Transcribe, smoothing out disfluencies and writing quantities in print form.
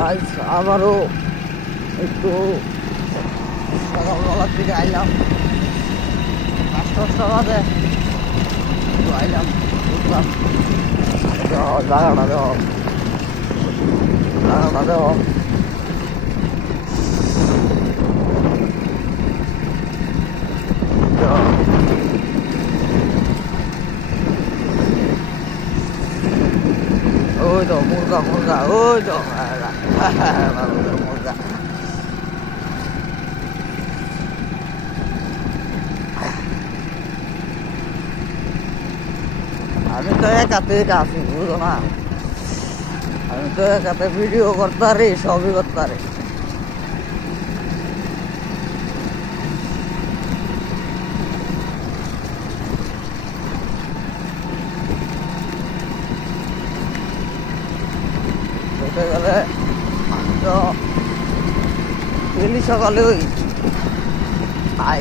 Guys আবারও একটু সকালবেলার দিকে আইলাম, 5টা বাজে একটু আইলাম, বুঝলাম জায়গাটা দেওয়া ওই তো মুরগা ওই তো মুরগা। আমি তো একাতে আছি, বুঝো না, আমি তো একাতে ভিডিও করতে পারি, সবই করতে পারি। গেলে তো ডেলি সকালে ওই আই